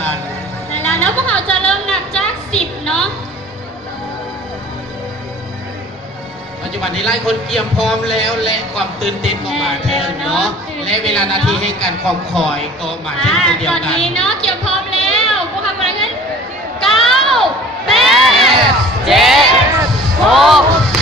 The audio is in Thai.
กันแต่แล้วเนาะพวกเราจะเริ่มนับจาก10เนาะปัจจุบันนี้ไล่คนเกียมพร้อมแล้วและความตื่นเต้นก็มาแล้วเนาะและเวลานาทีให้การความคอยก็มาเช่นเดียวกันตอนนี้เนาะเกี่ยวพร้อมแล้วพวกเรามาแล้วกัน9 8 7 6